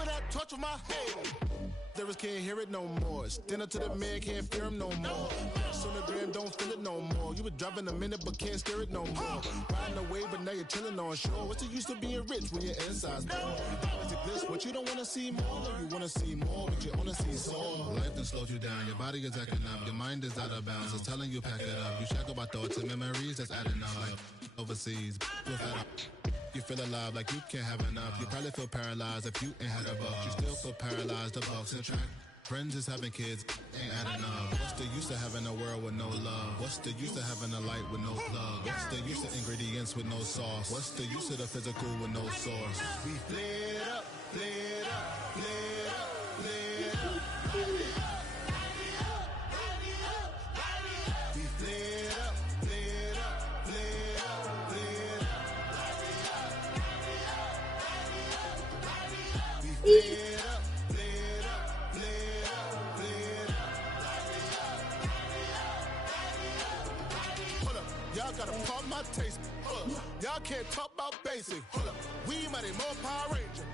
me that touch with my haters. Lyrics can't hear it no more. Stand up to the man, can't fear him no more. On the gram, don't feel it no more. You were driving a minute, but can't steer it no more. Riding away, but now you're chilling on shore. What's the use of being rich when your inside's poor? Is it this? What you don't want to see more? You want to see more, but you only see sore. Life done slowed you down. Your body is acting up. Your mind is out of bounds. It's telling you pack it up. You shack about thoughts and memories that's adding up. Like overseas, you feel alive like you can't have enough. You probably feel paralyzed if you ain't had a buck. You still feel paralyzed, the bucks and track. Friends is having kids, ain't adding up. What's the use of having a world with no love? What's the use of having a light with no plug? What's the use of ingredients with no sauce? What's the use of the physical with no source? We flared up, flared up, flared up, flared up. We flared up, flared up, flared up, flared up. We flared up. Y'all gotta pump my taste. Y'all can't talk about basic. We mighty more Power Ranger.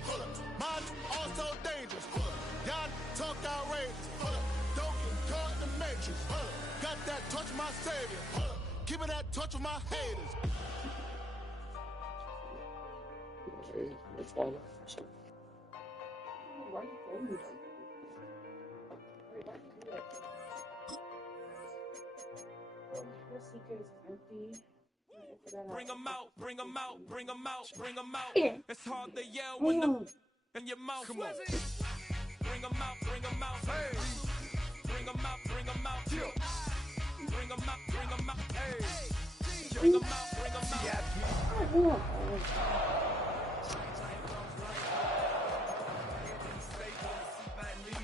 Mine also dangerous. Y'all talk outrageous. Don't get caught in the matrix. Got that touch my savior. Give me that touch with my haters. Okay, let's follow. Bring them out, bring them out, bring them out, bring them out. It's hard to yell when the in your mouth. Come on. Bring them out, bring them out. Hey. Bring them out, bring them out. Bring them out, bring them out. Hey. Bring them out, bring them out.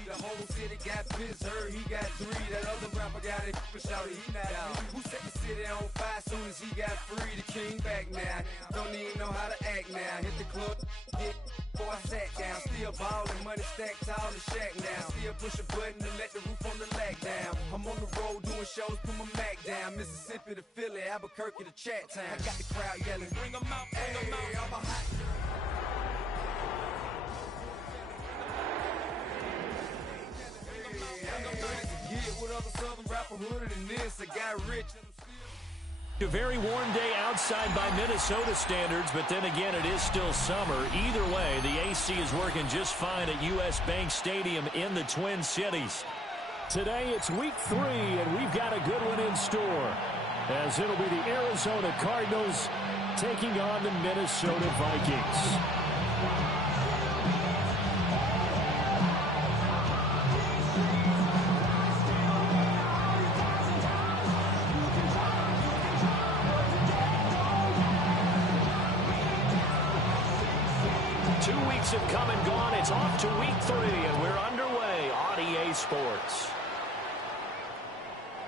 The whole city got pissed, heard he got 3. That other rapper got it, shouted he not out. Who set the city on fire soon as he got free? The king back now, don't even know how to act now. Hit the club, get before I sat down. Still ballin', money stacked tall in the shack now. Still push a button to let the roof on the lag down. I'm on the road doing shows, put my Mac down. Mississippi to Philly, Albuquerque to Chat Town. I got the crowd yelling, bring them out, bring them out. I'm a hot A very warm day outside by Minnesota standards, but then again, it is still summer. Either way, the AC is working just fine at U.S. Bank Stadium in the Twin Cities. Today, it's week 3, and we've got a good one in store, as it'll be the Arizona Cardinals taking on the Minnesota Vikings. 2 weeks have come and gone. It's off to week 3, and we're underway on EA Sports.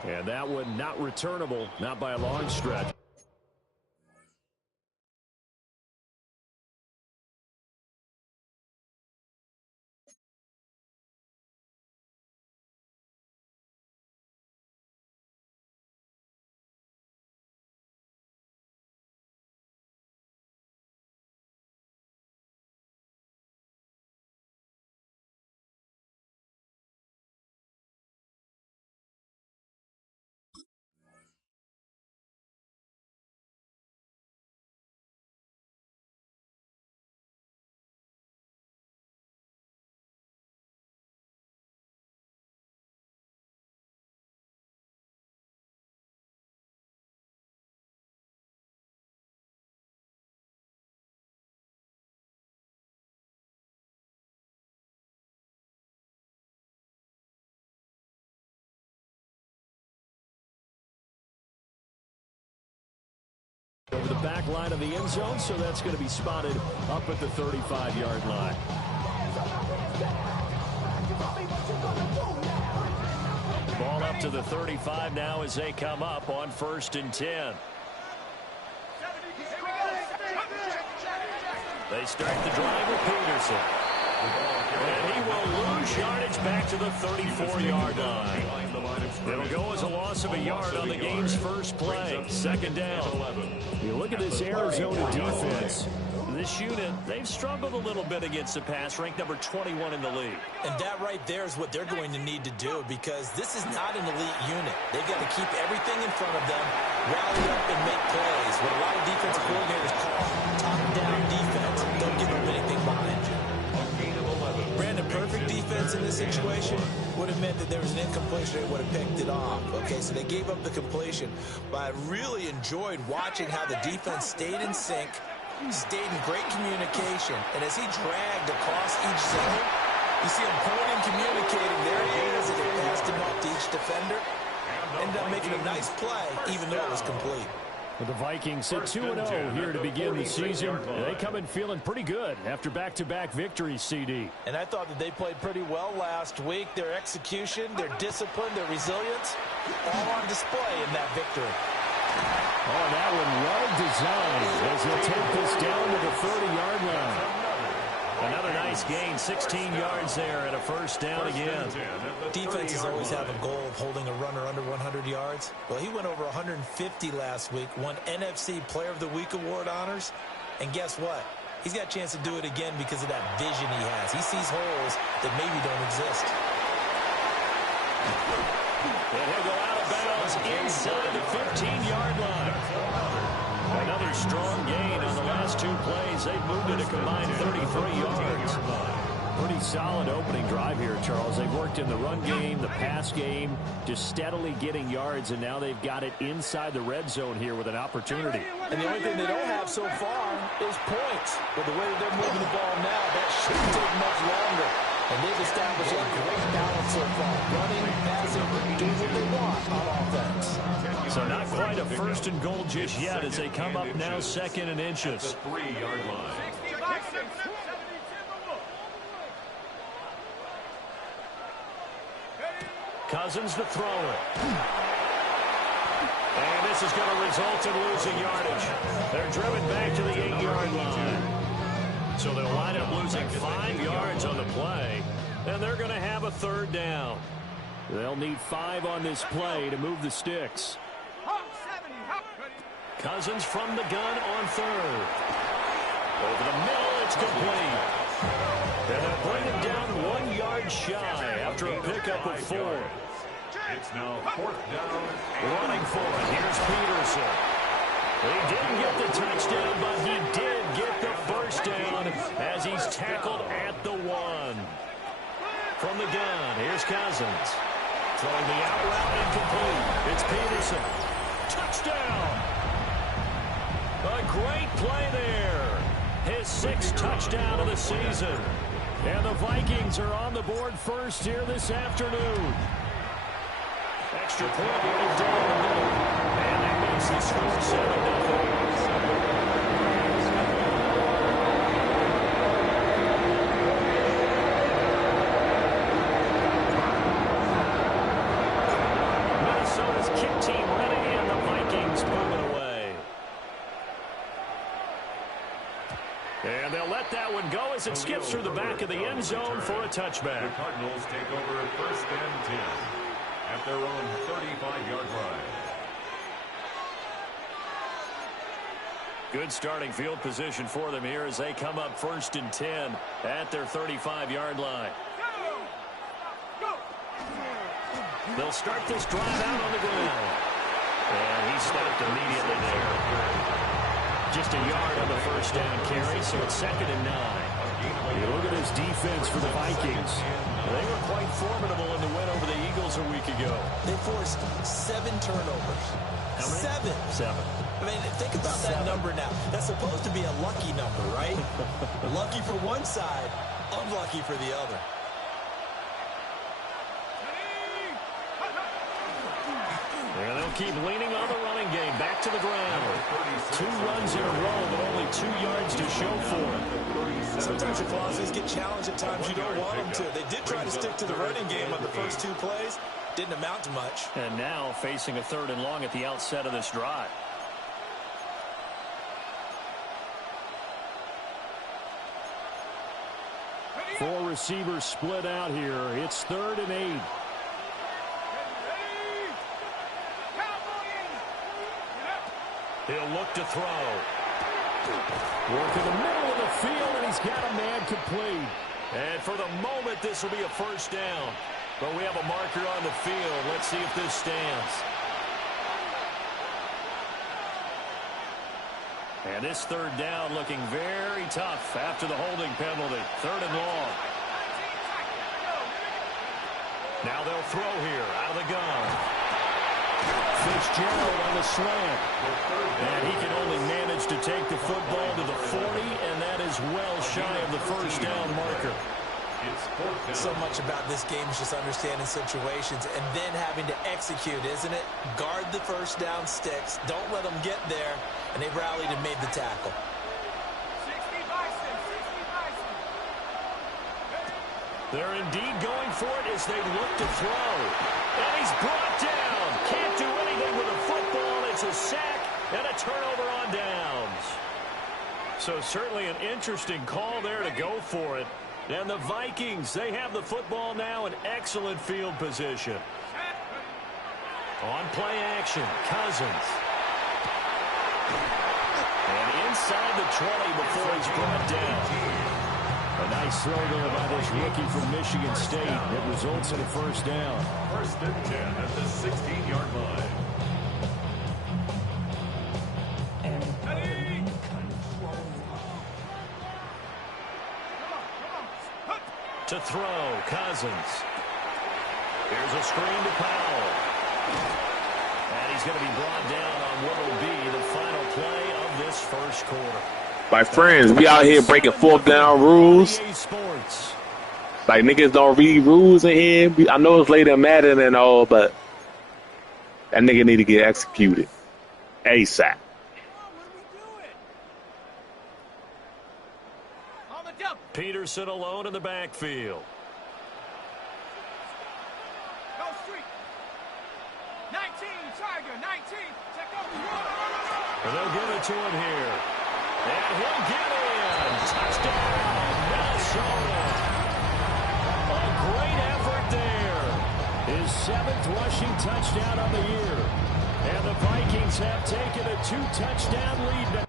And that one not returnable, not by a long stretch. Over the back line of the end zone, so that's going to be spotted up at the 35-yard line. Ball up to the 35 now as they come up on 1st and 10. They start the drive with Peterson. And he will lose yardage back to the 34-yard line. It'll go as a loss of a yard on the game's first play. 2nd down. You look at this Arizona defense. This unit, they've struggled a little bit against the pass, ranked number 21 in the league. And that right there is what they're going to need to do, because this is not an elite unit. They've got to keep everything in front of them, rally up and make plays. What a lot of defensive coordinators call top-down defense. Don't give them anything behind you. Brandon, perfect defense in this situation would have meant that there was an incompletion. They would have picked it off. Okay, so they gave up the completion. But I really enjoyed watching how the defense stayed in sync, stayed in great communication, and as he dragged across each zone, you see him pointing, communicating. There he is, and he passed him off to each defender. Ended up making a nice play, even though it was complete. The Vikings sit 2-0 here to begin the season. They come in feeling pretty good after back-to-back victories, CD. And I thought that they played pretty well last week. Their execution, their discipline, their resilience, all on display in that victory. Oh, that one well designed as he'll take this down to the 30-yard line. Another nice gain, 16 yards there and a first down again. Defenses always have a goal of holding a runner under 100 yards. Well, he went over 150 last week, won NFC Player of the Week award honors. And guess what? He's got a chance to do it again because of that vision he has. He sees holes that maybe don't exist. And he'll go out of bounds inside the 15-yard line. Another strong gain on the last two plays. They've moved it a combined 33 yards. Pretty solid opening drive here, Charles. They've worked in the run game, the pass game, just steadily getting yards, and now they've got it inside the red zone here with an opportunity. And the only thing they don't have so far is points. But the way that they're moving the ball now, that shouldn't take much longer. And they've established a great balance so far. Running, passing, doing what they want on offense. So not quite a first and goal just yet as they come up now second and inches. 3-yard line. Cousins to throw it. And this is going to result in losing yardage. They're driven back to the 8-yard line. So they'll wind up losing 5 yards on the play, and they're going to have a third down. They'll need 5 on this play to move the sticks. Cousins from the gun on third. Over the middle, it's complete. And they'll bring it down 1 yard shy after a pickup of 4. It's now 4th down. Running for it. Here's Peterson. He didn't get the touchdown, but he did get the first down as he's tackled at the 1. From the gun, here's Cousins. Throwing the out route incomplete. It's Peterson. Touchdown! A great play there. His 6th touchdown of the season. And the Vikings are on the board first here this afternoon. Extra point here down the middle. And that makes the score 7-0. Minnesota's kick team ready, and the Vikings moving away. And they'll let that one go as it skips through the back of the end zone for a touchback. The Cardinals take over 1st and 10 at their own 35-yard line. Good starting field position for them here as they come up 1st and 10 at their 35-yard line. They'll start this drive out on the ground. And he stopped immediately there. Just a yard on the first down carry, so it's 2nd and 9. You look at this defense for the Vikings. They were quite formidable in the win over the Eagles a week ago. They forced 7 turnovers. How many? 7. I mean, think about that number now. That's supposed to be a lucky number, right? Lucky for one side, unlucky for the other. And they'll keep leaning on the running game. Back to the ground. 2 runs in a row, but only 2 yards to show for it. Sometimes your philosophies get challenged at times you don't want them to. They did try to stick to the running game on the first 2 plays. Didn't amount to much. And now facing a 3rd and long at the outset of this drive. Four receivers split out here. It's 3rd and 8. He'll look to throw. Working the middle of the field, and he's got a man complete. And for the moment, this will be a first down. But we have a marker on the field. Let's see if this stands. And this third down looking very tough after the holding penalty. 3rd and long. Now they'll throw here out of the gun. Fitzgerald on the slant. And he can only manage to take the football to the 40, and that is well shy of the first down marker. So much about this game is just understanding situations and then having to execute, isn't it? Guard the first down sticks. Don't let them get there. And they rallied and made the tackle. They're indeed going for it as they look to throw. And he's brought down. Can't do anything with a football. It's a sack and a turnover on downs. So certainly an interesting call there to go for it. And the Vikings, they have the football now in excellent field position. On play action, Cousins. And inside the 20 before he's brought down. A nice throw there by this rookie from Michigan State that results in a first down. 1st and 10 at the 16-yard line. To throw, Cousins. Here's a screen to Powell. And he's going to be brought down on what will be the final play of this first quarter. My friends, we out here breaking 4th down rules. Like, niggas don't read rules in here. I know it's later Madden and all, but that nigga need to get executed ASAP. Peterson alone in the backfield. Go street. 19, Tiger, 19. Check out the run. And they'll give it to him here. And he'll get in. Touchdown, Minnesota. A great effort there. His 7th rushing touchdown of the year. And the Vikings have taken a 2-touchdown lead now.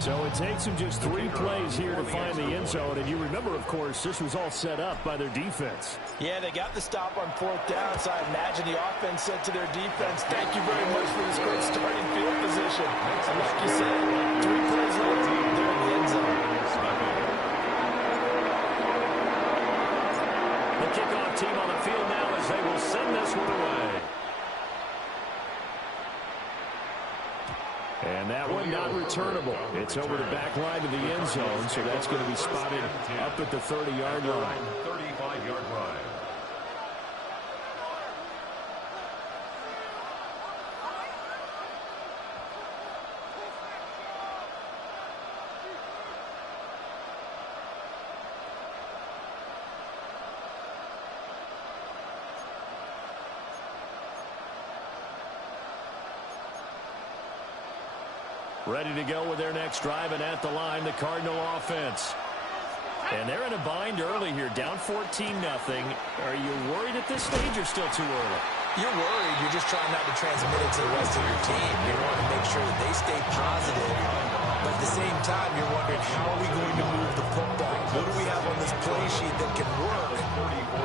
So it takes him just 3 plays here to find the end zone. And you remember, of course, this was all set up by their defense. Yeah, they got the stop on 4th down, so I imagine the offense said to their defense, thank you very much for this great starting field position. And like you said, 3 plays later, they're in the end zone. The kickoff team on the field now as they will send this one away. And that one not returnable. It's over the back line of the end zone, so that's going to be spotted up at the 30-yard line. 35-yard line. Ready to go with their next drive, and at the line, the Cardinal offense. And they're in a bind early here, down 14-0. Are you worried at this stage or still too early? You're worried. You're just trying not to transmit it to the rest of your team. You want to make sure that they stay positive. But at the same time, you're wondering, how are we going to move the football? What do we have on this play sheet that can work?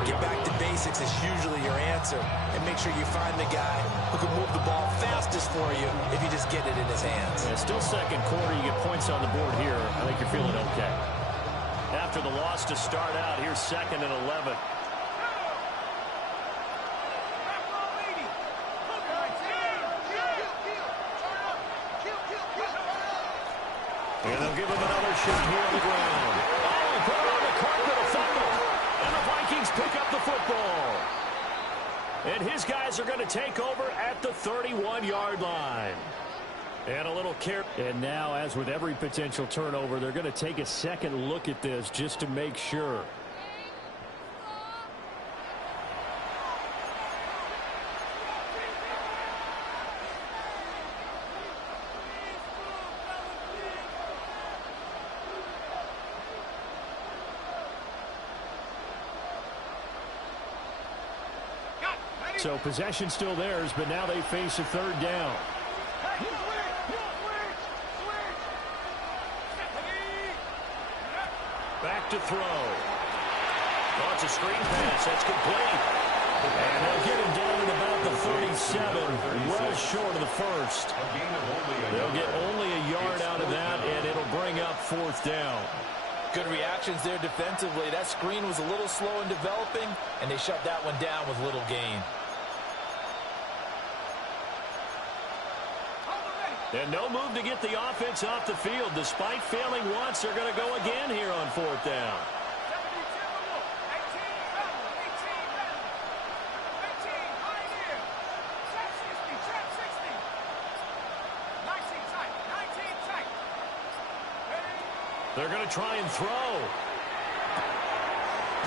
Get back to basics is usually your answer. And make sure you find the guy who can move the ball fastest for you if you just get it in his hands. Yeah, still second quarter. You get points on the board here. I think you're feeling okay. After the loss to start out, here's 2nd and 11. And they'll give him another shot here on the ground. Oh, put it on the carpet, a fumble. And the Vikings pick up the football. And his guys are going to take over at the 31-yard line. And a little care. And now, as with every potential turnover, they're going to take a second look at this just to make sure. So possession still theirs, but now they face a third down. Back to throw. Oh, it's a screen pass. That's complete. And they'll get him down at about the 37, well short of the first. They'll get only a yard out of that, and it'll bring up fourth down. Good reactions there defensively. That screen was a little slow in developing, and they shut that one down with little gain. And no move to get the offense off the field. Despite failing once, they're going to go again here on fourth down. They're going to try and throw.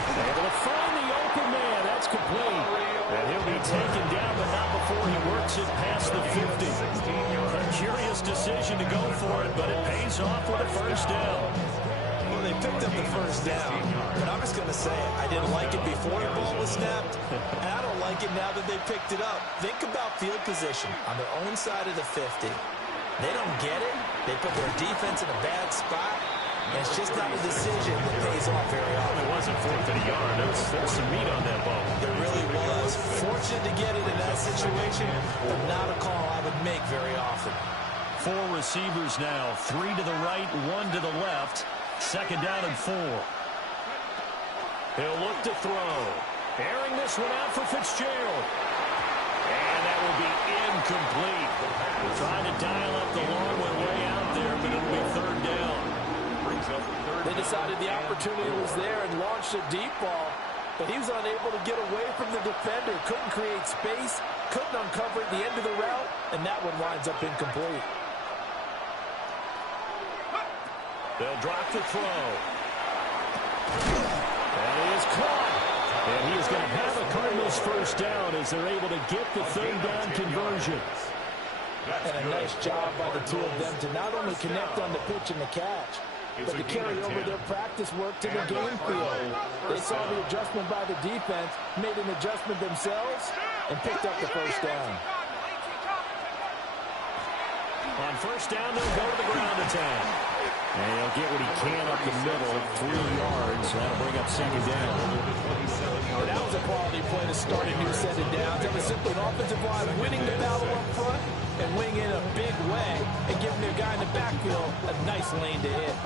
Able to find the open man. That's complete. And he'll be taken down, but not before he works it past the 50. A curious decision to go for it, but it pays off with a first down. Well, they picked up the first down, but I'm just going to say it. I didn't like it before the ball was snapped, and I don't like it now that they picked it up. Think about field position on their own side of the 50. They don't get it. They put their defense in a bad spot. And it's just not a decision that pays off very often. It wasn't fourth and a yard. There was some meat on that ball. There really was. Fortunate to get it in that situation, but not a call I would make very often. Four receivers now. 3 to the right, 1 to the left. Second down and 4. He'll look to throw. Airing this one out for Fitzgerald. And that will be incomplete. Trying to dial up the long one way out there, but it'll be third down. They decided the opportunity was there and launched a deep ball, but he was unable to get away from the defender. Couldn't create space, couldn't uncover at the end of the route, and that one winds up incomplete. They'll drop the throw. And he is caught. And he is going to have a Cardinals first down as they're able to get the third down conversion. And a nice job by the two of them to not only connect on the pitch and the catch, but to carry over their practice work to the game field. They saw the adjustment by the defense, made an adjustment themselves, and picked up the first down. On first down, they'll go to the ground attack. And he'll get what he can up the middle, 3 yards. That'll bring up second down. Well, that was a quality play to start a new set of downs. That was simply an offensive line winning the battle up front and winning in a big way and giving their guy in the backfield a nice lane to hit.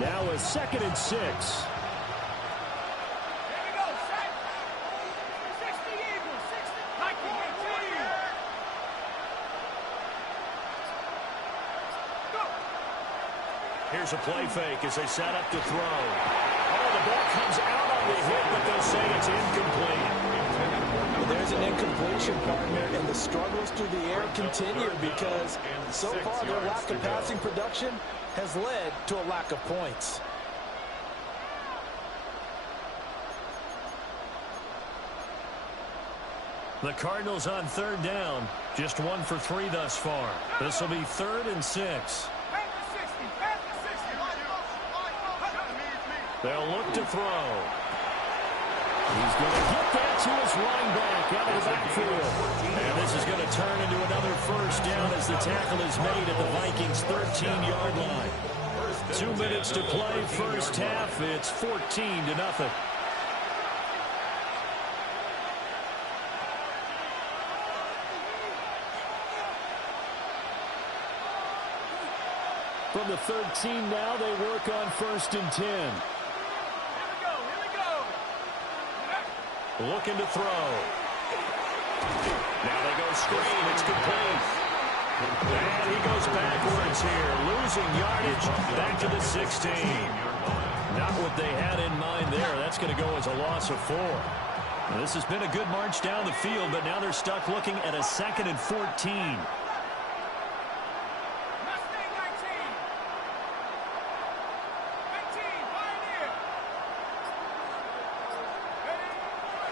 Now a 2nd and 6. Here's a play fake as they set up to throw. Oh, the ball comes out on the hit, but they'll say it's incomplete. Well, there's an incompletion, partner, and the struggles through the air continue because so far their lack of passing production has led to a lack of points. The Cardinals on third down, just 1 for 3 thus far. This will be 3rd and 6. They'll look to throw. He's going to get that to his running back out of the backfield. And this is going to turn into another first down as the tackle is made at the Vikings' 13-yard line. 2 minutes to play, first half. It's 14-0. From the 13 now, they work on 1st and 10. Looking to throw. Now they go screen. It's complete. And he goes backwards here, losing yardage back to the 16. Not what they had in mind there. That's going to go as a loss of 4. Now, this has been a good march down the field, but now they're stuck looking at a 2nd and 14.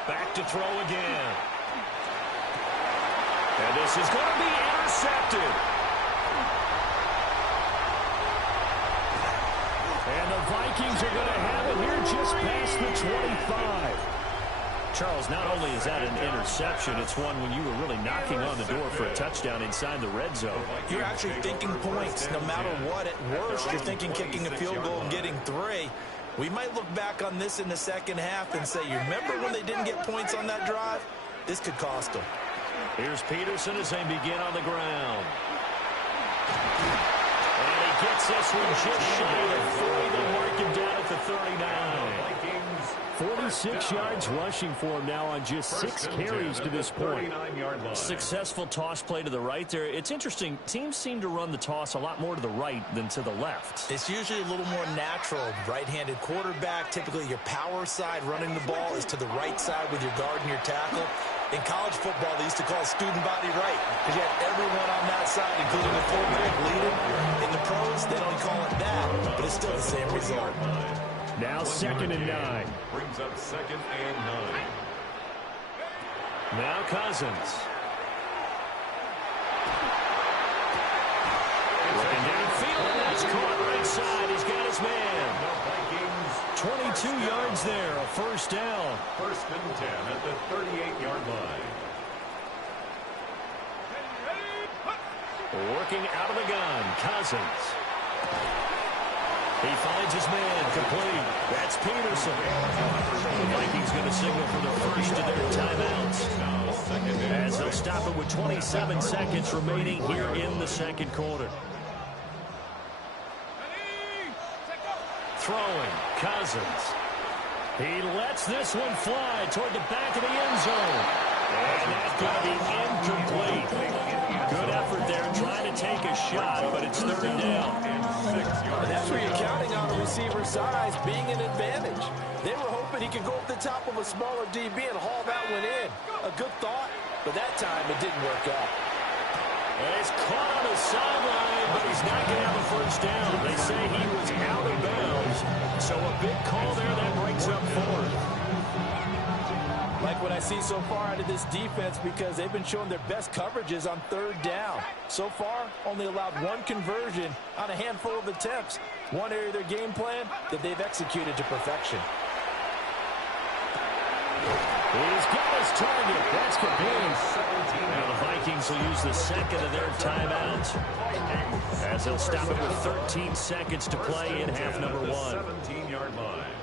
Back to throw again. And this is going to be intercepted. And the Vikings are going to have it here just past the 25. Charles, not only is that an interception, it's one when you were really knocking on the door for a touchdown inside the red zone. You're actually thinking points. No matter what, at worst, you're thinking kicking a field goal and getting 3. We might look back on this in the second half and say, you remember when they didn't get points on that drive? This could cost them. Here's Peterson as they begin on the ground. And he gets this one just shy of 40. They'll mark him down at the 39. 46 yards rushing for him now on just 6 carries to this point. Successful toss play to the right there. It's interesting. Teams seem to run the toss a lot more to the right than to the left. It's usually a little more natural. Right-handed quarterback, typically your power side running the ball is to the right side with your guard and your tackle. In college football, they used to call student body right because you had everyone on that side, including the fullback leading. In the pros, they don't call it that, but it's still the same result. Now 2nd and 9. Brings up 2nd and 9. Now Cousins. Looking downfield, and that's caught right side. He's got his man. 22 yards there, a first down. 1st and 10 at the 38-yard line. Working out of the gun, Cousins. He finds his man, complete. That's Peterson. The Vikings going to signal for the first of their timeouts, as they'll stop it with 27 seconds remaining here in the second quarter. Throwing, Cousins. He lets this one fly toward the back of the end zone. And that's going to be incomplete. Good effort there, trying to take a shot, but it's 3rd down. And that's where you're counting on a receiver's size being an advantage. They were hoping he could go up the top of a smaller DB and haul that one in. A good thought, but that time it didn't work out. And he's caught on the sideline, but he's not going to have a first down. They say he was out of bounds, so a big call there that brings up 4th. Like what I see so far out of this defense, because they've been showing their best coverages on 3rd down. So far, only allowed 1 conversion on a handful of attempts. One area of their game plan that they've executed to perfection. He's got his target. That's complete. Now the Vikings will use the 2nd of their timeouts, as they'll stop it with 13 seconds to play in half number 1. 17-yard line.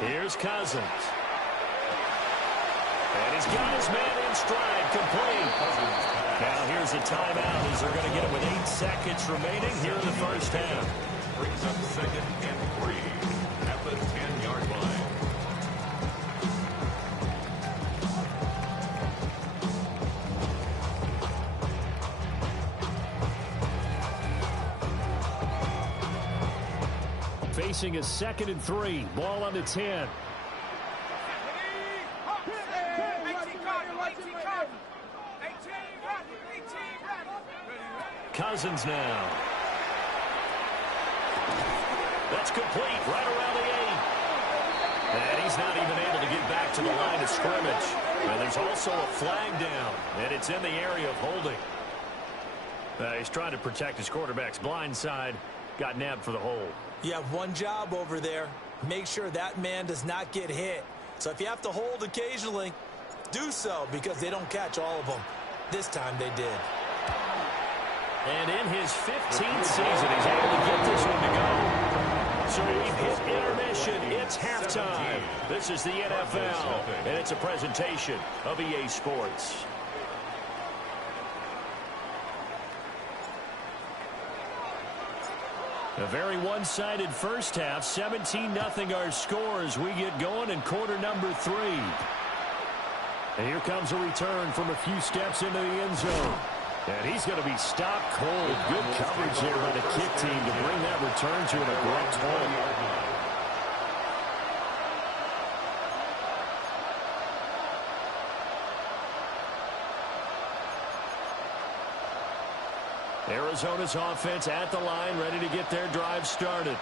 Here's Cousins. And he's got his man in stride, complete. Now here's a timeout as they're going to get it with 8 seconds remaining here in the first half. Brings up 2nd and 3 at the 10-yard line. Facing a 2nd and 3. Ball on the 10. Cousins now. That's complete right around the 8. And he's not even able to get back to the line of scrimmage. And there's also a flag down, and it's in the area of holding. He's trying to protect his quarterback's blind side. Got nabbed for the hold. You have one job over there. Make sure that man does not get hit. So if you have to hold occasionally, do so, because they don't catch all of them. This time they did. And in his 15th season, he's able to get this one to go. So we've hit intermission. It's halftime. This is the NFL, and it's a presentation of EA Sports. A very one-sided first half. 17-0 our score as we get going in quarter number 3. And here comes a return from a few steps into the end zone. And he's going to be stopped cold. Good coverage there by the kick team to bring that return to an abrupt halt. Arizona's offense at the line, ready to get their drive started.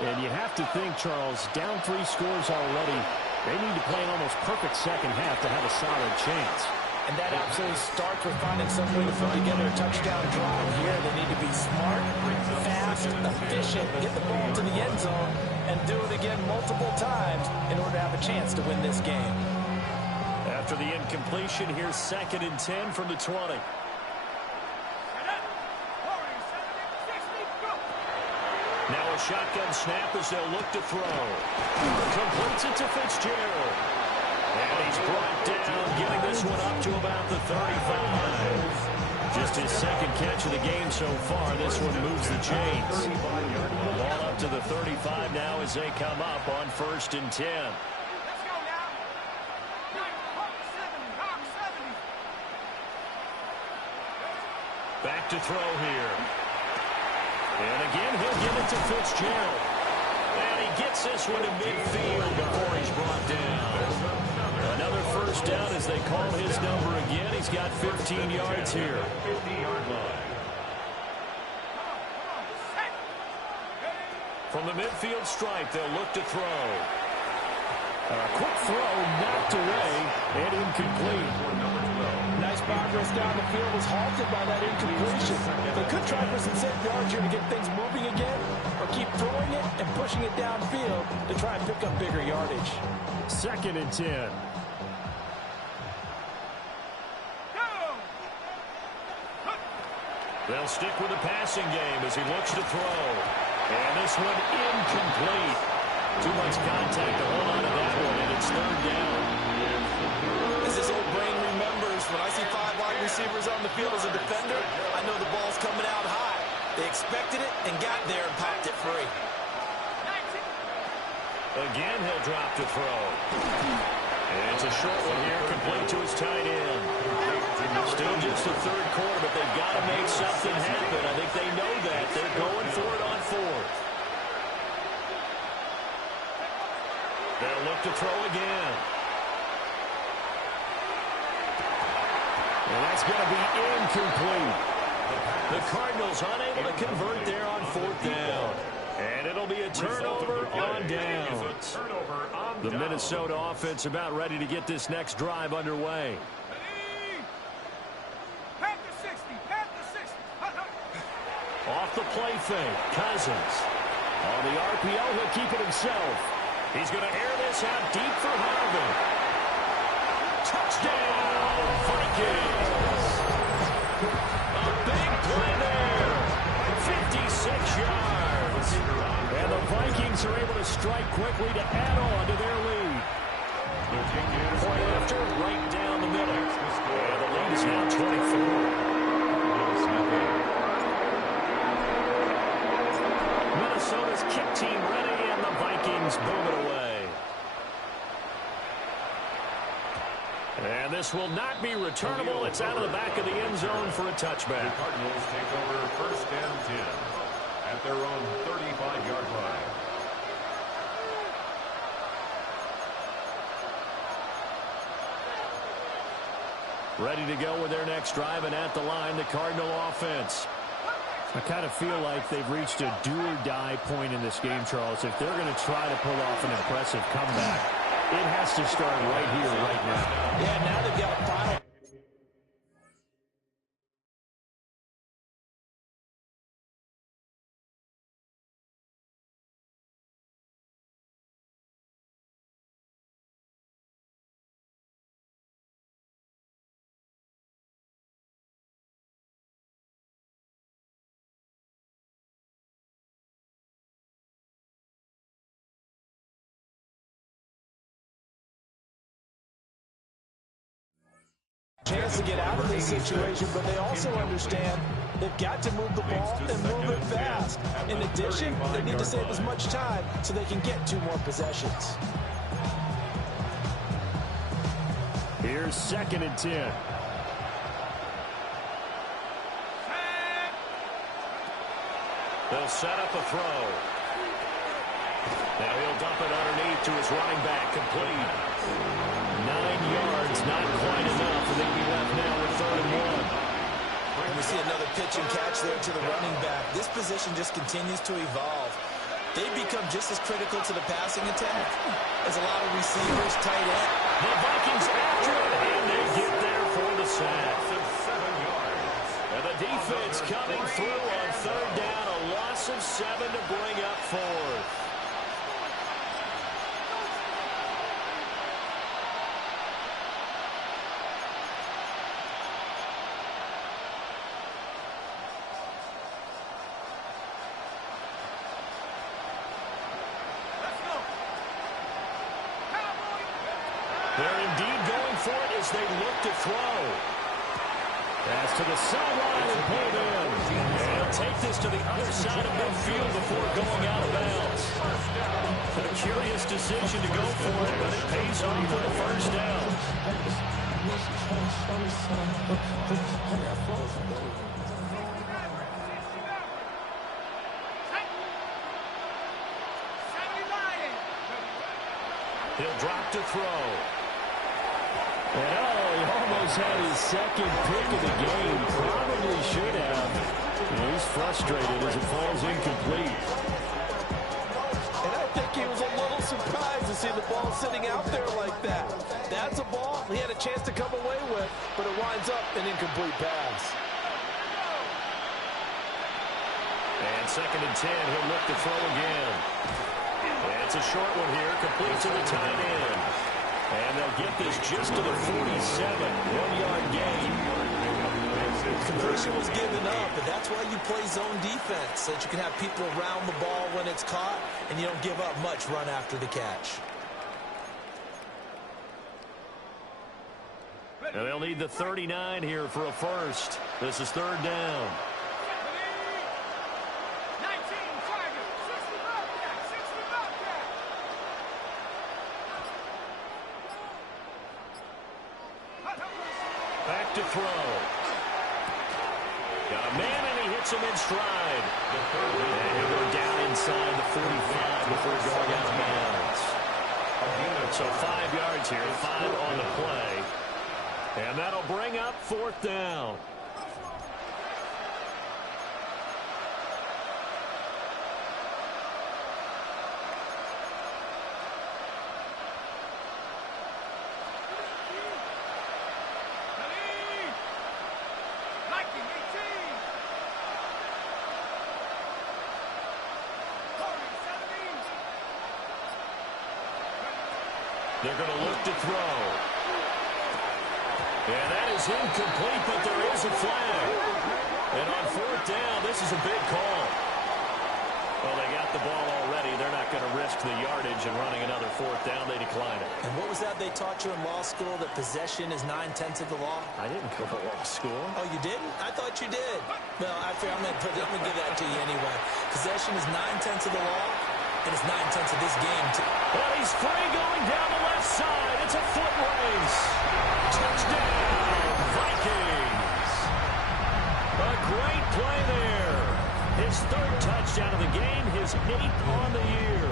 And you have to think, Charles, down 3 scores already. They need to play an almost perfect second half to have a solid chance. And that absolutely starts with finding some way to put together a touchdown drive here. They need to be smart, fast, efficient, get the ball to the end zone, and do it again multiple times in order to have a chance to win this game. After the incompletion, here's 2nd and 10 from the 20. Now a shotgun snap as they'll look to throw. Completes it to Fitzgerald. And he's brought down, getting this one up to about the 35. Just his 2nd catch of the game so far. This one moves the chains. The ball up to the 35 now as they come up on 1st and 10. Back to throw here. And again, he'll give it to Fitzgerald. And he gets this one to midfield before he's brought down. Another 1st down as they call his number again. He's got 15 yards here. 50-yard line. From the midfield stripe, they'll look to throw. A quick throw knocked away and incomplete. Nice progress down the field was halted by that incompletion. They could try for some safe yards here to get things moving again, or keep throwing it and pushing it downfield to try and pick up bigger yardage. 2nd and 10. They'll stick with the passing game as he looks to throw. And this one incomplete. Too much contact to hold on to that one, and it's 3rd down. As his old brain remembers, when I see 5 wide receivers on the field as a defender, I know the ball's coming out high. They expected it and got there and popped it free. Again, he'll drop to throw. And it's a short one here, complete to his tight end. Still just the 3rd quarter, but they've got to make something happen. I think they know that. They're going for it on 4th. They'll look to throw again. And that's going to be incomplete. The Cardinals unable to convert there on 4th down. And it'll be a turnover on downs. The Minnesota offense about ready to get this next drive underway. Off the play fake, Cousins. On the RPO, he'll keep it himself. He's going to air this out deep for Harvin. Touchdown, Vikings. A big play there. 56 yards. And the Vikings are able to strike quickly to add on to their lead. Point after, right down the middle. And the lead is now 24. Minnesota's kick team ready, and the Vikings boom it away. And this will not be returnable. It's out of the back of the end zone for a touchback. The Cardinals take over 1st and 10 at their own 35-yard line. Ready to go with their next drive, and at the line, the Cardinal offense. I kind of feel like they've reached a do-or-die point in this game, Charles. If they're going to try to pull off an impressive comeback, it has to start right here, right now. Yeah, now they've got a final. Chance to get out of this situation, but they also understand they've got to move the ball and move it fast. In addition, they need to save as much time so they can get 2 more possessions. Here 2nd and 10. They'll set up a throw. Now he'll dump it underneath to his running back. Complete. 9 yards, not quite enough. And they'll be left now with 3rd and 1. And we see another pitch and catch there to the running back. This position just continues to evolve. They become just as critical to the passing attack as a lot of receivers, tight end. The Vikings after it, and they get there for the sack. And the defense coming through on 3rd down, a loss of 7 to bring up 4th. They're indeed going for it as they look to throw. Pass to the sideline and pulled in. And he'll take this to the other side of midfield before going out of bounds. A curious decision to go for it, but it pays off for the 1st down. He'll drop to throw. And he almost had his 2nd pick of the game. Probably should have. And he's frustrated as it falls incomplete. And I think he was a little surprised to see the ball sitting out there like that. That's a ball he had a chance to come away with, but it winds up an incomplete pass. And 2nd and 10, he'll look to throw again. And it's a short one here, complete to the tight end. And they'll get this just to the 47, 1-yard gain. Conversion was given up, but that's why you play zone defense, so that you can have people around the ball when it's caught, and you don't give up much run after the catch. And they'll need the 39 here for a first. This is 3rd down. Back to throw. Got a man, and he hits him in stride. And he'll go down inside the 45 before going out of bounds. So 5 yards here, 5 on the play. And that'll bring up 4th down. They're going to look to throw. And that is incomplete, but there is a flag. And on 4th down, this is a big call. Well, they got the ball already. They're not going to risk the yardage and running another 4th down. They decline it. And what was that they taught you in law school, that possession is 9/10 of the law? I didn't go to law school. Oh, you didn't? I thought you did. Well, I'm going to give that to you anyway. Possession is 9/10 of the law, and it's 9/10 of this game, too. Well, he's free going down the left side. It's a foot race. Touchdown, Vikings. A great play there. His 3rd touchdown of the game, his 8th on the year.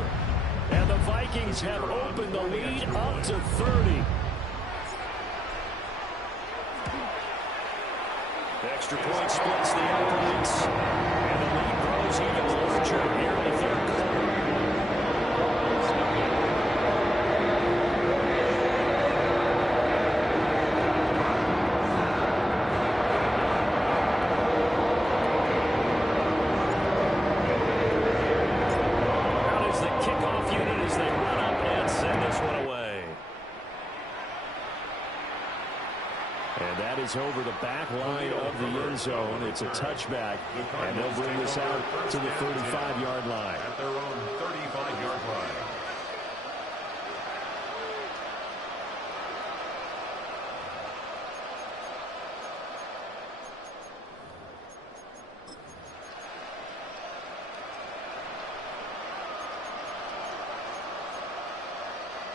And the Vikings have opened the lead up to 30. Extra point splits the opponents. And the lead grows even larger here in the 3rd quarter. Over the back line of the end zone. It's a touchback, and they'll bring this out to the 35-yard line. At their own 35-yard line.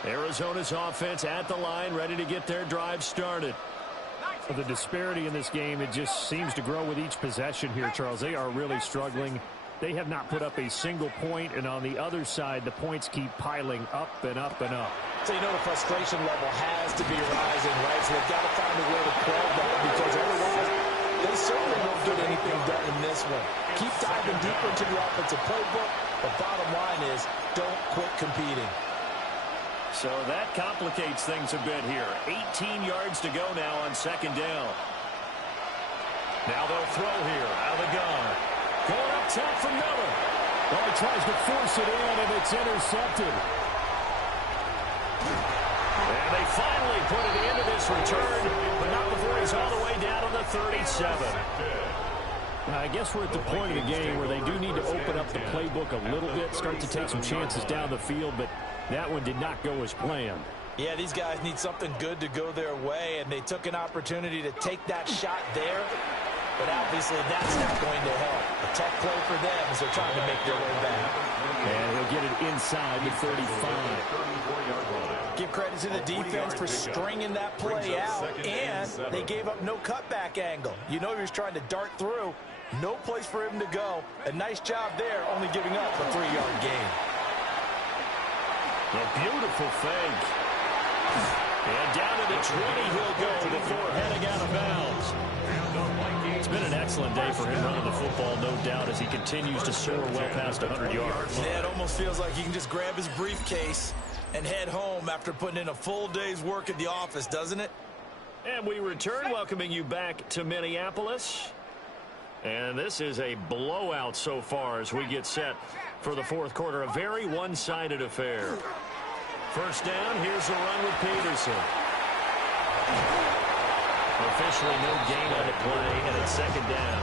Arizona's offense at the line, ready to get their drive started. The disparity in this game, it just seems to grow with each possession here, Charles. They are really struggling. They have not put up a single point, and on the other side, the points keep piling up and up and up. So you know the frustration level has to be rising, right? So they've got to find a way to quell that, because otherwise they certainly won't get anything done in this one. Keep diving deeper into the offensive playbook, but bottom line is don't quit competing. So that complicates things a bit here. 18 yards to go now on second down. Now they'll throw here out of the gun. Going up top for Miller. Oh, he tries to force it in, and it's intercepted. And they finally put it into this return, but not before he's all the way down to the 37. Now, I guess we're at the point of the game where they do need to open up the playbook a little bit, start to take some chances down the field, but that one did not go as planned. Yeah, these guys need something good to go their way, and they took an opportunity to take that shot there. But obviously that's not going to help. A tough play for them as they're trying to make their way back. And he'll get it inside the 35. Give credit to the defense for stringing that play out, and they gave up no cutback angle. You know he was trying to dart through. No place for him to go. A nice job there, only giving up a 3-yard gain. A beautiful fake. And down to the 20 he'll go before heading out of bounds. It's been an excellent day for him running the football, no doubt, as he continues to soar well past 100 yards. Yeah, it almost feels like he can just grab his briefcase and head home after putting in a full day's work at the office, doesn't it? And we return, welcoming you back to Minneapolis. And this is a blowout so far as we get set for the fourth quarter. A very one-sided affair. First down, here's a run with Peterson. Officially no gain on the play, and it's second down.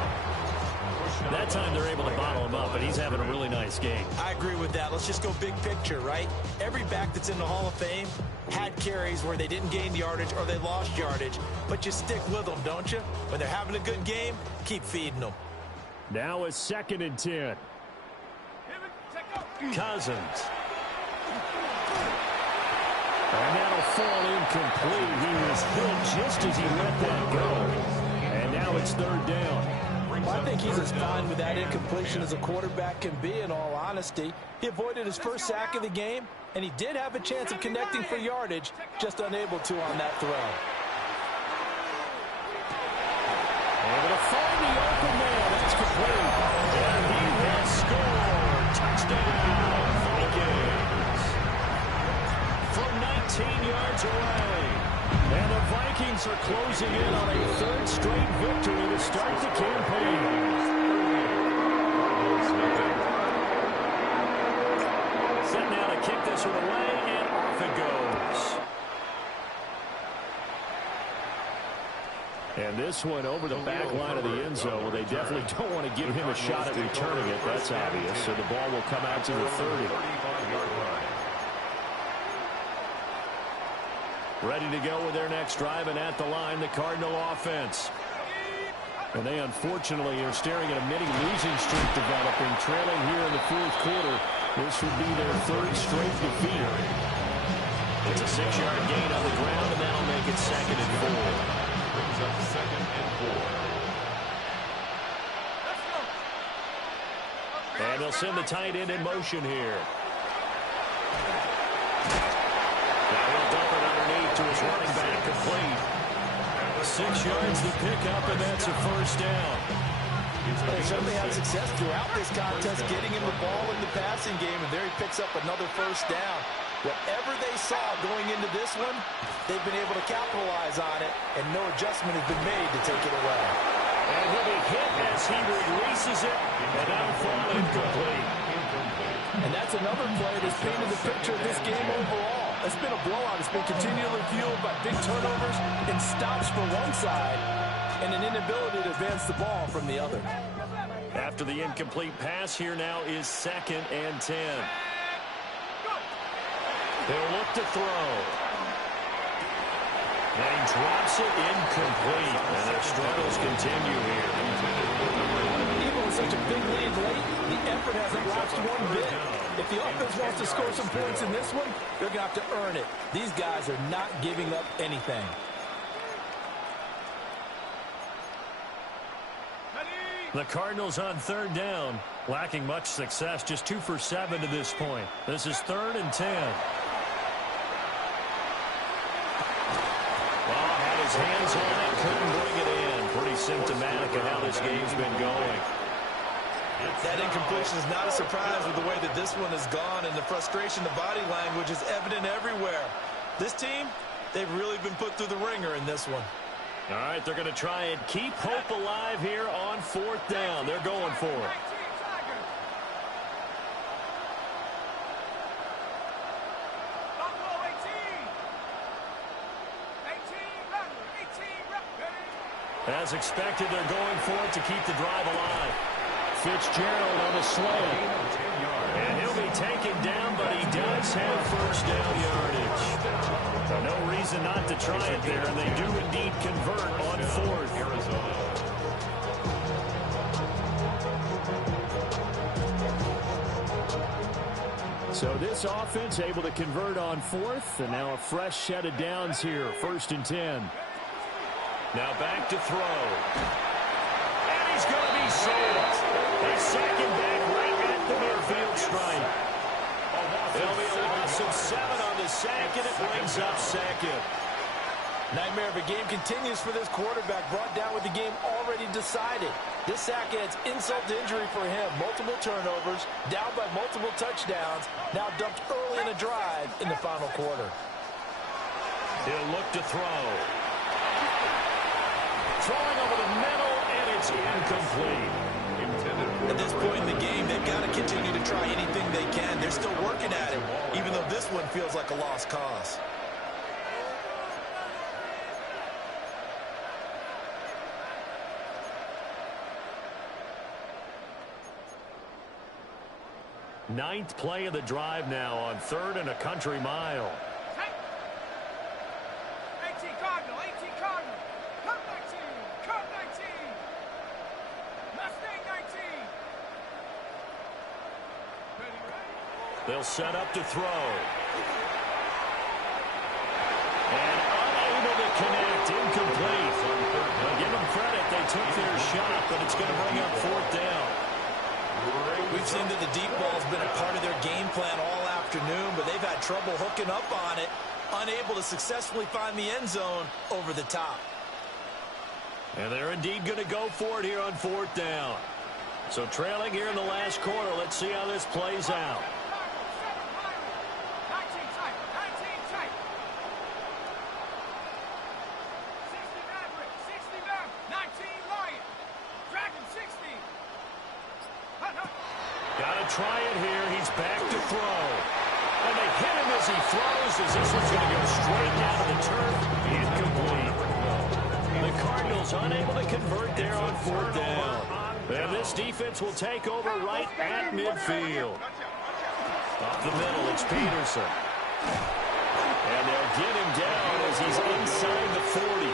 That time they're able to bottle him up, and he's having a really nice game. I agree with that. Let's just go big picture, right? Every back that's in the Hall of Fame had carries where they didn't gain yardage or they lost yardage, but you stick with them, don't you? When they're having a good game, keep feeding them. Now a 2nd and 10. Cousins. And that'll fall incomplete. He was hit just as he let that go. And now it's 3rd down. I think he's as fine with that incompletion as a quarterback can be, in all honesty. He avoided his first sack of the game, and he did have a chance of connecting for yardage, just unable to on that throw. Able to find the open man. That's complete. And he will score. Touchdown, Vikings. From 19 yards away. And the Vikings are closing in on a 3rd straight victory to start the campaign. Set now to kick this one away, and off it goes. And this one over the back line of the end zone. Well, they definitely don't want to give him a shot at returning it. That's obvious. So the ball will come out to the 30. Ready to go with their next drive, and at the line, the Cardinal offense. And they unfortunately are staring at a mini losing streak developing, trailing here in the 4th quarter. This would be their 3rd straight defeat. It's a 6-yard gain on the ground, and that'll make it 2nd and 4. Brings up 2nd and 4. And they'll send the tight end in motion here. Now he'll dump it underneath to his running back, complete. 6 yards to pick up, and that's a 1st down. They certainly had success throughout this contest, getting him the ball in the passing game, and there he picks up another 1st down. Whatever they saw going into this one, they've been able to capitalize on it, and no adjustment has been made to take it away. And he'll be hit as he releases it, and that'll fall incomplete. And that's another play that's painted the picture of this game overall. It's been a blowout. It's been continually fueled by big turnovers and stops for one side and an inability to advance the ball from the other. After the incomplete pass, here now is 2nd and 10. They'll look to throw. And he drops it incomplete. And their struggles continue here. Even with such a big lead late, the effort hasn't lapsed one bit. If the offense wants to score some points in this one, they're going to have to earn it. These guys are not giving up anything. The Cardinals on third down, lacking much success, just 2 for 7 to this point. This is 3rd and 10. Well, had his hands on it, couldn't bring it in. Pretty symptomatic of how this game's been going. That incompletion is not a surprise with the way that this one has gone, and the frustration, the body language is evident everywhere. This team, they've really been put through the ringer in this one. All right, they're going to try and keep hope alive here on 4th down. They're going for it. As expected, they're going for it to keep the drive alive. Fitzgerald on the slant. And he'll be taken down, but he does have first down yardage. No reason not to try it there, and they do indeed convert on 4th. So this offense able to convert on 4th, and now a fresh set of downs here, 1st and 10. Now back to throw. And he's going to be sacked. They sack him back right at the midfield stripe. There'll be a loss of 7 on the sack, and it brings up 2nd. Nightmare of a game continues for this quarterback, brought down with the game already decided. This sack adds insult to injury for him. Multiple turnovers, down by multiple touchdowns, now dumped early in a drive in the final quarter. He'll look to throw. Throwing over the middle, and it's incomplete. At this point in the game, they've got to continue to try anything they can. They're still working at it, even though this one feels like a lost cause. Ninth play of the drive now on 3rd and a country mile. 18 Cardinal, 18 Cardinal. Cut 19, cut 19. Mustang 19. Ready, ready? They'll set up to throw. And unable to connect, incomplete. Now give them credit, they took their shot, but it's going to bring up 4th down. We've seen that the deep ball's been a part of their game plan all afternoon, but they've had trouble hooking up on it, unable to successfully find the end zone over the top. And they're indeed going to go for it here on 4th down. So trailing here in the last quarter, let's see how this plays out. 19 tight, 19 tight. 60 Maverick, 60 Maverick, 19 Lion. Dragon 60. Got to try it here. He's back to throw. And they hit him as he throws, as this one's going to go straight down to the turf. Incomplete. The Cardinals unable to convert there on 4th down. And this defense will take over right at midfield. Up the middle, it's Peterson. And they'll get him down as he's inside the 40.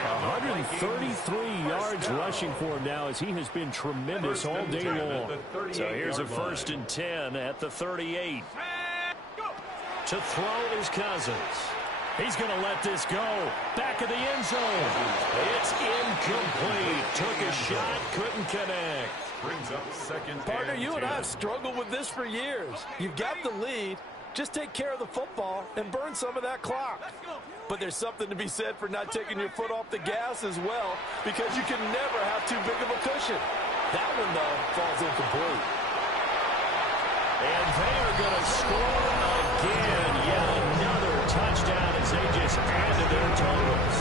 133 yards rushing for him now, as he has been tremendous all day long. So here's a 1st and 10 at the 38. To throw is Cousins. He's going to let this go. Back of the end zone. It's incomplete. Took a shot, couldn't connect. Brings up 2nd. Partner, you and I have struggled with this for years. You've got the lead. Just take care of the football and burn some of that clock. But there's something to be said for not taking your foot off the gas as well, because you can never have too big of a cushion. That one, though, falls incomplete. And they are going to score again. Yet another touchdown as they just add to their totals.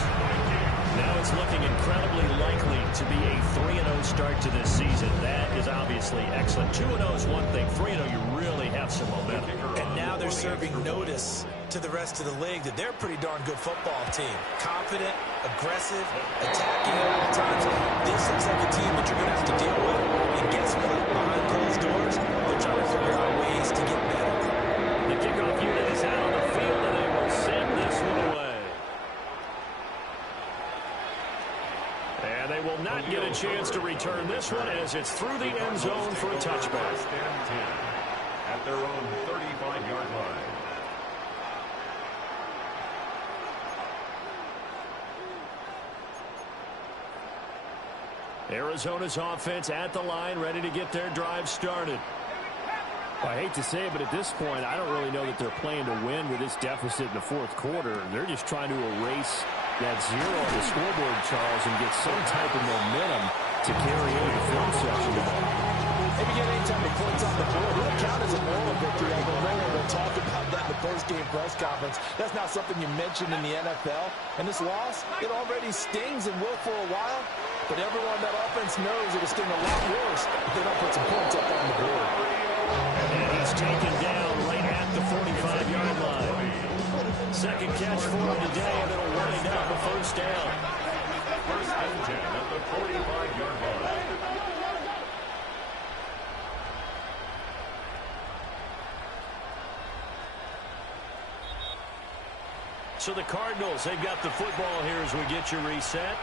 Now it's looking incredibly likely to be a 3-0 start to this season. That is obviously excellent. 2-0 is one thing. 3-0, you really have some momentum. And now they're serving notice to the rest of the league that they're a pretty darn good football team. Confident, aggressive, attacking at all times. This looks like a team that you're going to have to deal with. And guess what? Behind closed doors, they're trying to figure out ways to get better. The kickoff unit is out on the field, and they will send this one away. And they will not get a chance to return this one, as it's through the end zone for a touchback. at their own 35-yard line. Arizona's offense at the line, ready to get their drive started. Well, I hate to say it, but at this point, I don't really know that they're playing to win with this deficit in the fourth quarter. They're just trying to erase that zero on the scoreboard, Charles, and get some type of momentum to carry into the film section tomorrow. Maybe get any type of points on the board. It'll count as a moral victory. I know no one will talk about that in the post-game press conference. That's not something you mentioned in the NFL. And this loss, it already stings and will for a while. But everyone on that offense knows it'll sting a lot worse if they don't put some points up on the board. And he's taken down right at the 45-yard line. Second catch for him today, and it'll wind up a first down. First and 10 at the 45-yard line. So the Cardinals, they've got the football here as we get you reset.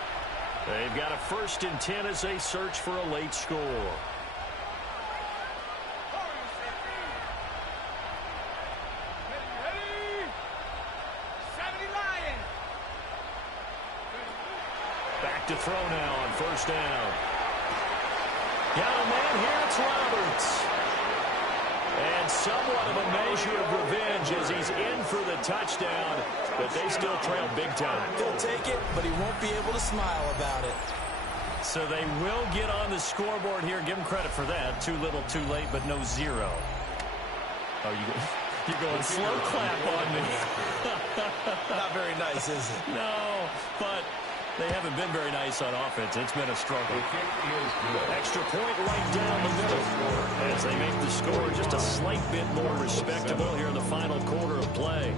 They've got a 1st and 10 as they search for a late score. Back to throw now on 1st down. Got a man here, it's Roberts. And somewhat of a measure of revenge as he's in for the touchdown, but they still trail big time. He'll take it, but he won't be able to smile about it. So they will get on the scoreboard here. Give him credit for that. Too little, too late, but no zero. Oh, you're going slow clap on me. Not very nice, is it? No, but they haven't been very nice on offense. It's been a struggle. Extra point right down the middle as they make the score just a slight bit more respectable here in the final quarter of play.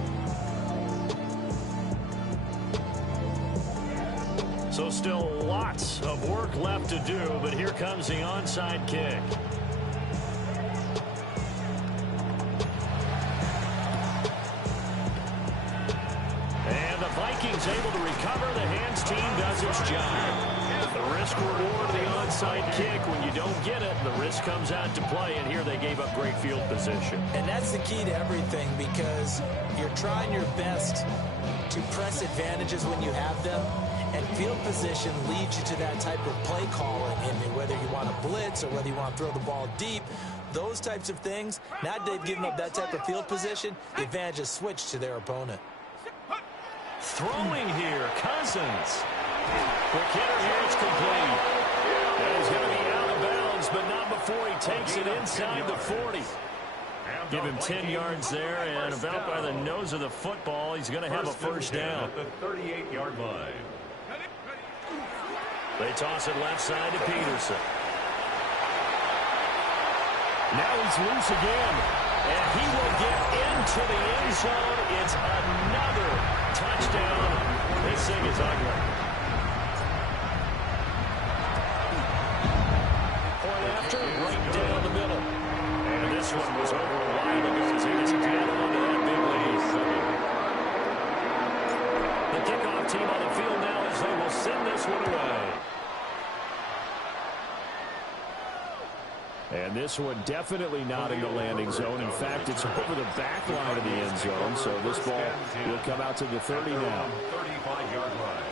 So still lots of work left to do, but here comes the onside kick. And the Vikings able to recover. The hands team does its job. The risk reward of the onside kick. When you don't get it, the risk comes out to play, and here they gave up great field position. And that's the key to everything, because you're trying your best to press advantages when you have them. And field position leads you to that type of play calling, and whether you want to blitz or whether you want to throw the ball deep, those types of things. Now they've given up that type of field position, the advantage is switched to their opponent. Throwing here, Cousins. Quick hitter here, it's complete. That is going to be out of bounds, but not before he takes it inside the 40. Give him 10 yards there, and about by the nose of the football, he's going to have a first down. At the 38-yard line. They toss it left side to Peterson. Now he's loose again, and he will get into the end zone. It's another touchdown. This thing is ugly. Point after, right down the middle. And this one was over a while ago as he just added on to that big lead. The kickoff team on the field now as they will send this one away. And this one definitely not in the landing zone. In fact, it's over the back line of the end zone. So this ball will come out to the 30 now. 35-yard line.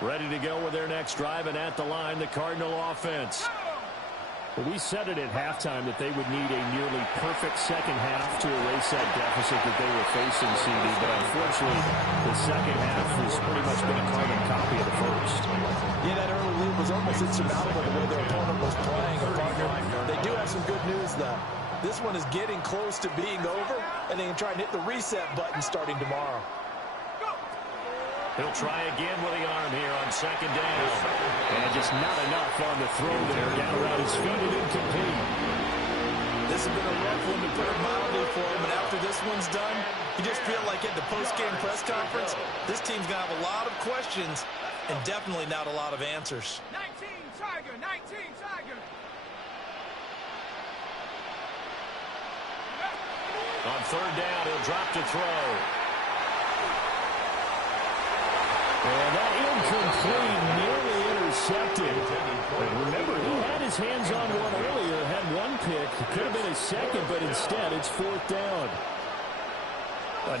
Ready to go with their next drive, and at the line, the Cardinal offense. Well, we said it at halftime that they would need a nearly perfect second half to erase that deficit that they were facing, CD. But unfortunately, the second half has pretty much been a carbon copy of the first. Yeah, that early lead was almost insurmountable the way their opponent was playing. They do have some good news, though. This one is getting close to being over, and they can try and hit the reset button starting tomorrow. He'll try again with the arm here on second down. And just not enough on the throw there. Down around his feet and incomplete. This has been a rough one to put it mildly for him, and after this one's done, you just feel like at the post-game press conference, this team's going to have a lot of questions and definitely not a lot of answers. 19 Tiger, 19 Tiger. On third down, he'll drop to throw. And that incomplete, nearly intercepted. And remember, he had his hands on one earlier, had one pick. Could have been his second, but instead it's 4th down.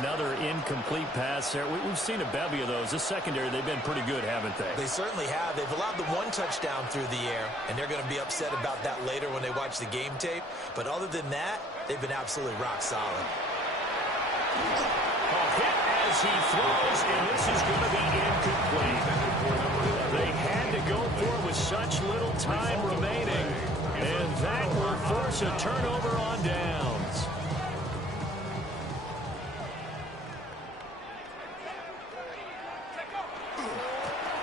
Another incomplete pass there. We've seen a bevy of those. This secondary, they've been pretty good, haven't they? They certainly have. They've allowed the 1 touchdown through the air, and they're going to be upset about that later when they watch the game tape. But other than that, they've been absolutely rock solid. A hit as he throws, and this is going to be incomplete. They had to go for it with such little time remaining, and that will force a turnover on downs.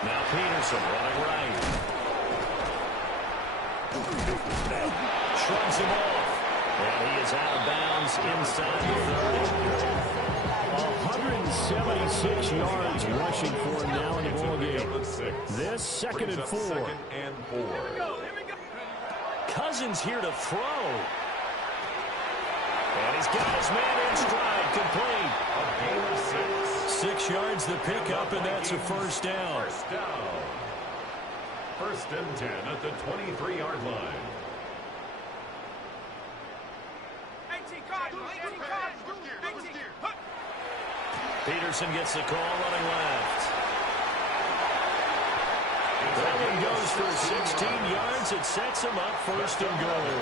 Now Peterson running right. Shrugs him off. And he is out of bounds inside the 30. 176 yards rushing for him now in the ballgame. This 2nd and 4. Cousins here to throw. And he's got his man in stride, complete. 6 yards the pickup, and that's a 1st down. 1st and 10 at the 23-yard line. Peterson gets the call running left. That one goes for 16 yards. It sets him up 1st and goal.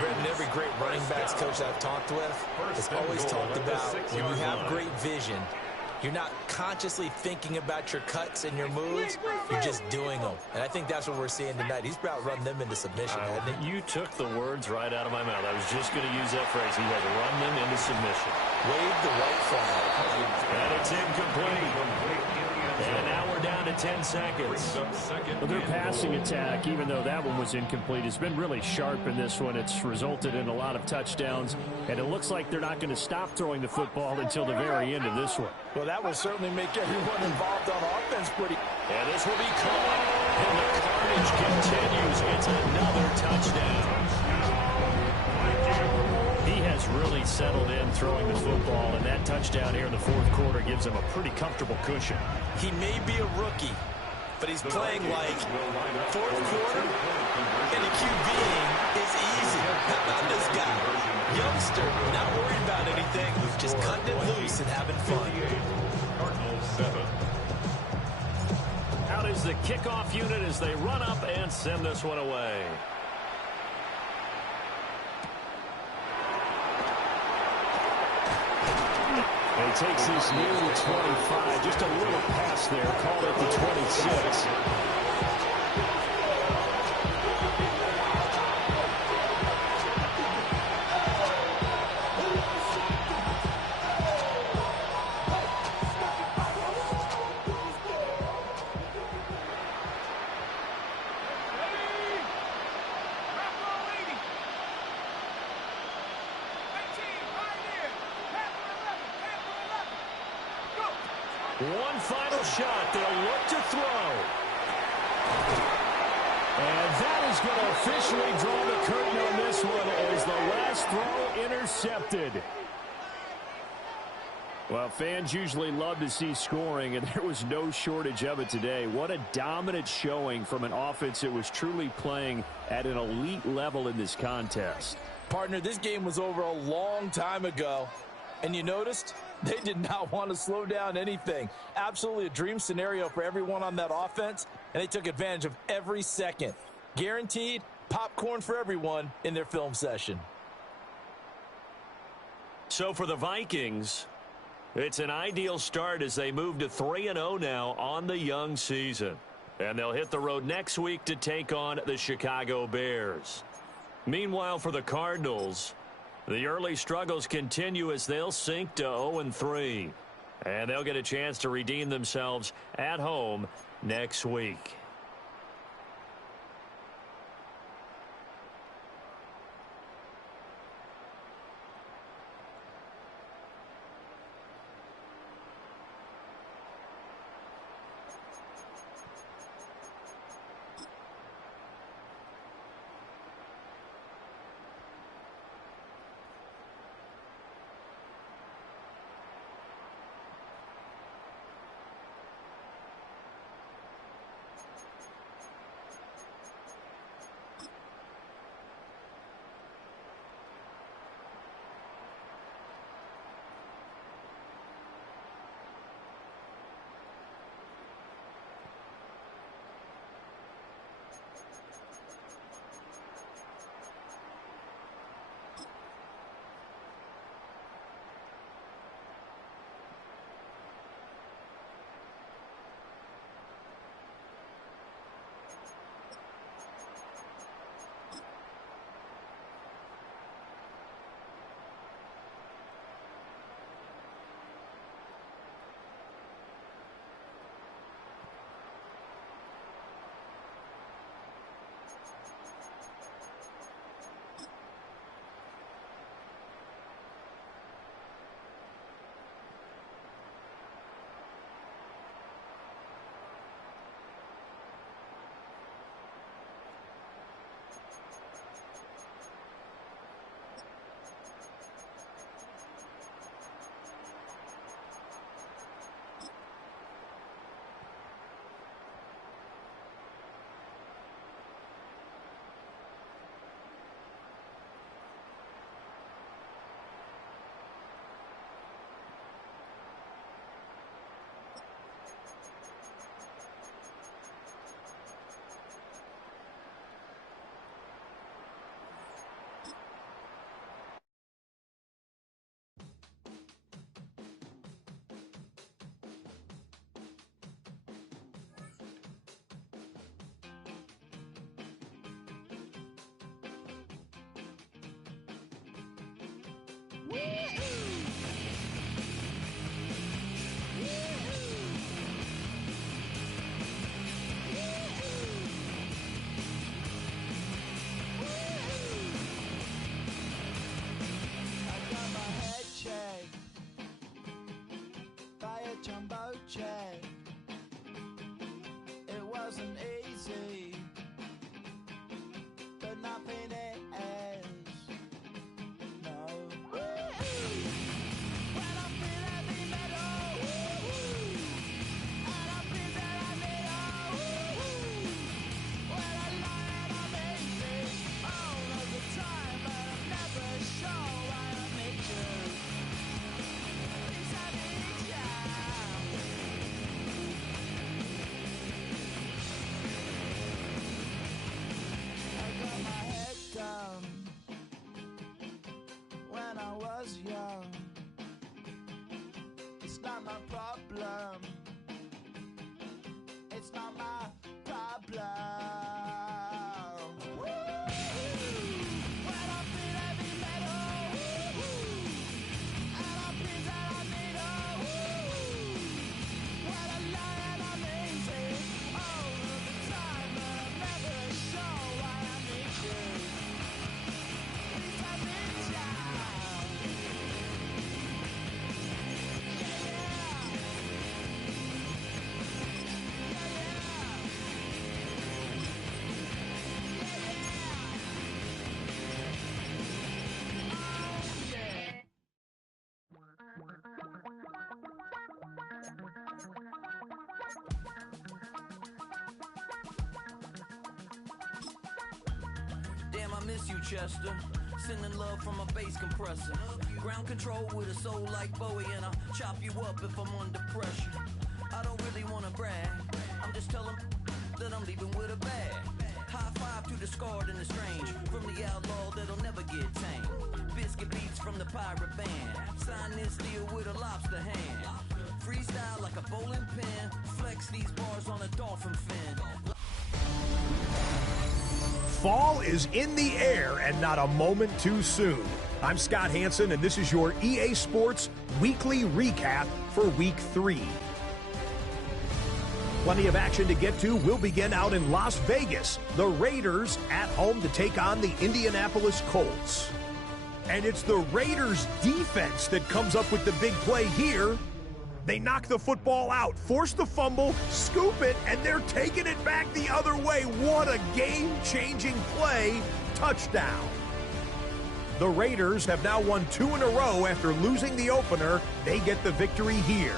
Brendan, every great running backs coach I've talked with has always talked about when you have great vision, you're not consciously thinking about your cuts and your moves. You're just doing them. And I think that's what we're seeing tonight. He's about run them into submission, hasn't he? You took the words right out of my mouth. I was just going to use that phrase. He has run them into submission. Wave the white flag. And it's incomplete. And now we're down to 10 seconds. Well, their passing attack, even though that one was incomplete, has been really sharp in this one. It's resulted in a lot of touchdowns, and it looks like they're not going to stop throwing the football until the very end of this one. Well, that will certainly make everyone involved on offense pretty. And this will be caught. And the carnage continues. It's another touchdown. He has really settled in throwing the football, and that touchdown here in the 4th quarter gives him a pretty comfortable cushion. He may be a rookie, but he's playing like 4th quarter, and the QBing is easy. How about this guy? Youngster, not worried about anything, just cutting it loose and having fun. Out is the kickoff unit as they run up and send this one away. He takes this near the 25. Just a little pass there. Call it the 26. One final shot. They'll look to throw. And that is going to officially draw the curtain on this one as the last throw intercepted. Well, fans usually love to see scoring, and there was no shortage of it today. What a dominant showing from an offense that was truly playing at an elite level in this contest. Partner, this game was over a long time ago. And you noticed they did not want to slow down anything. Absolutely a dream scenario for everyone on that offense, and they took advantage of every second. Guaranteed popcorn for everyone in their film session. So for the Vikings, it's an ideal start as they move to 3-0 now on the young season. And they'll hit the road next week to take on the Chicago Bears. Meanwhile, for the Cardinals, the early struggles continue as they'll sink to 0-3. And they'll get a chance to redeem themselves at home next week. Jumbo jet. It wasn't easy, but nothing is. No. When I feel heavy metal, and I feel that I need when I lie and I'm easy all of the time, but I'm never sure why I need you. Please, I need you. When I was young, it's not my problem. It's not my problem. When I feel heavy metal, and I feel that I need when I lie and I'm easy all of the time, but I'm never sure why I need you. Please, I need you. Damn, I miss you, Chester. Sending love from a bass compressor. Ground control with a soul like Bowie, and I'll chop you up if I'm under pressure. I don't really want to brag. I'm just telling that I'm leaving with a bag. High five to the scarred and the strange. From the outlaw that'll never get tamed. Biscuit beats from the pirate band. Sign this deal with a lobster hand. Freestyle like a bowling pin. Flex these bars on a dolphin fin. Fall is in the air and not a moment too soon. I'm Scott Hansen, and this is your EA Sports Weekly Recap for Week 3. Plenty of action to get to. We'll begin out in Las Vegas. The Raiders at home to take on the Indianapolis Colts. And it's the Raiders' defense that comes up with the big play here. They knock the football out, force the fumble, scoop it, and they're taking it back the other way. What a game-changing play. Touchdown. The Raiders have now won 2 in a row after losing the opener. They get the victory here.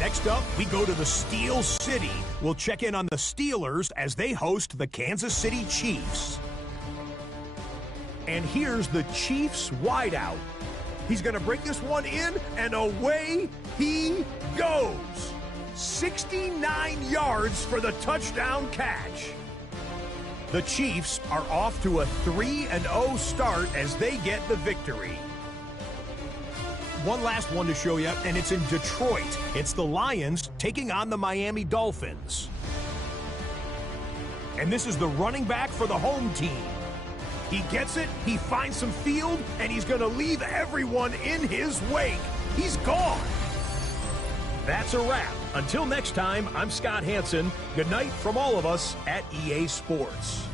Next up, we go to the Steel City. We'll check in on the Steelers as they host the Kansas City Chiefs. And here's the Chiefs wideout. He's going to bring this one in, and away he goes. 69 yards for the touchdown catch. The Chiefs are off to a 3-0 start as they get the victory. One last one to show you, and it's in Detroit. It's the Lions taking on the Miami Dolphins. And this is the running back for the home team. He gets it, he finds some field, and he's going to leave everyone in his wake. He's gone. That's a wrap. Until next time, I'm Scott Hansen. Good night from all of us at EA Sports.